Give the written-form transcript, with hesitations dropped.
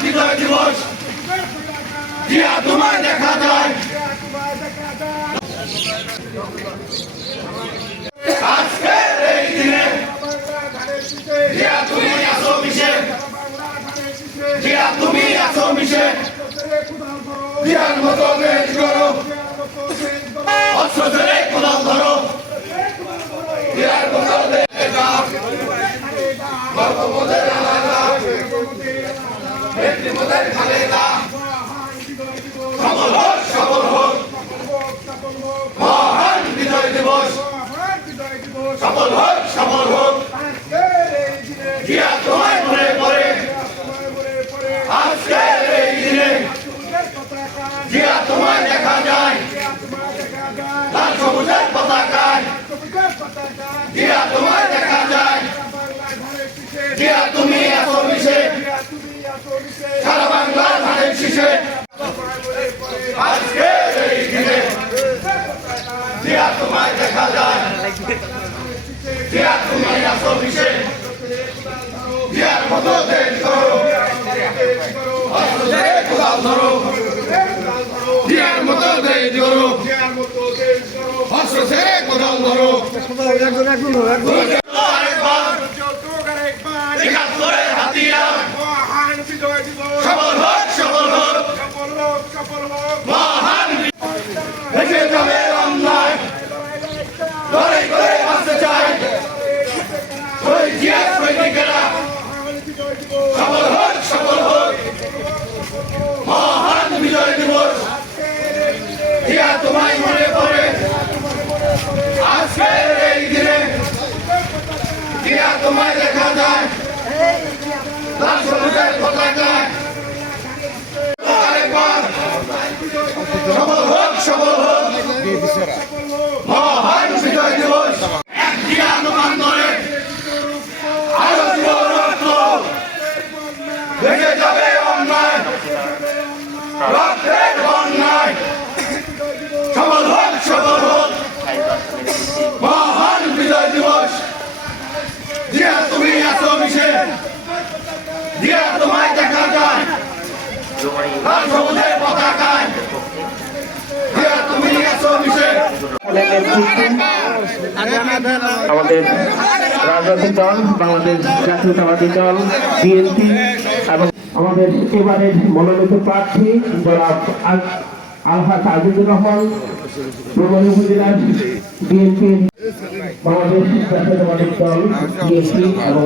বিজয় দিবস জিয়া তোমায় দেখা যায় আজকের এই দিনে জিয়া তুমি আসো মিশে জিয়া তুমি আসো মিশে জিয়ার মতো দেশ করো অস্ত্র ধরে কোদাল ধরো জিয়ার মতো দেশ বঙ্গবন্ধুর আলাদা ব্যক্তিমতের খালেদা সফল হোক সফল হোক মহান বিজয় দিবস সফল হোক সফল হোক জিয়া তোমায় মনে পড়ে আজকের এই দিনে জিয়া তোমায় দেখা যায় লাল সবুজের পতাকায় জিয়া তোমায় দেখা যায় জিয়া তুমি আসো মিশে সারা বাংলার ধানের শীষে আজকের এই দিনে জিয়া তোমায় দেখা যায় জিয়া তুমি আসো মিশে জিয়ার মতো দেশ করো অস্ত্র ধরে কোদাল ধরো জিয়ার মতো দেশ করো অস্ত্র ধরে কোদাল ধরো একাত্তরের হাতিয়ার সফল হোক সফল হোক মহান ভেসে যাবে অন্যায় লড়াই করে বাঁচতে চাই ওই জিয়া সৈনিকেরা সফল হোক মহান বিজয় দিবস জিয়া তোমায় মনে পড়ে আজকের এই দিনে জিয়া তোমায় দেখা যায় লাল সবুজের পতাকায় আরেকবার সফল হোক মহান বিজয় দিবস এক জিয়া আন্দোলনে আরো দিব রক্ত ভেঙে যাবে অন্যায় রক্তের বন্যায় সফল হোক মহান বিজয় দিবস জিয়া তুমি আসো মিশে জিয়া তোমায় দেখা যায় লাল সবুজের পতাকায় জিয়া তুমি আসো মিশে আমাদের রাজনৈতিক দল বাংলাদেশ জাতীয়তাবাদী দল বিএনপি এবং আমাদের এবারের মনোনীত প্রার্থী জনাব আলহাজ আজিজুর রহমান প্রবল উপজেলার বিএনপি বাংলাদেশ জাতীয়তাবাদী দল বিএনপি এবং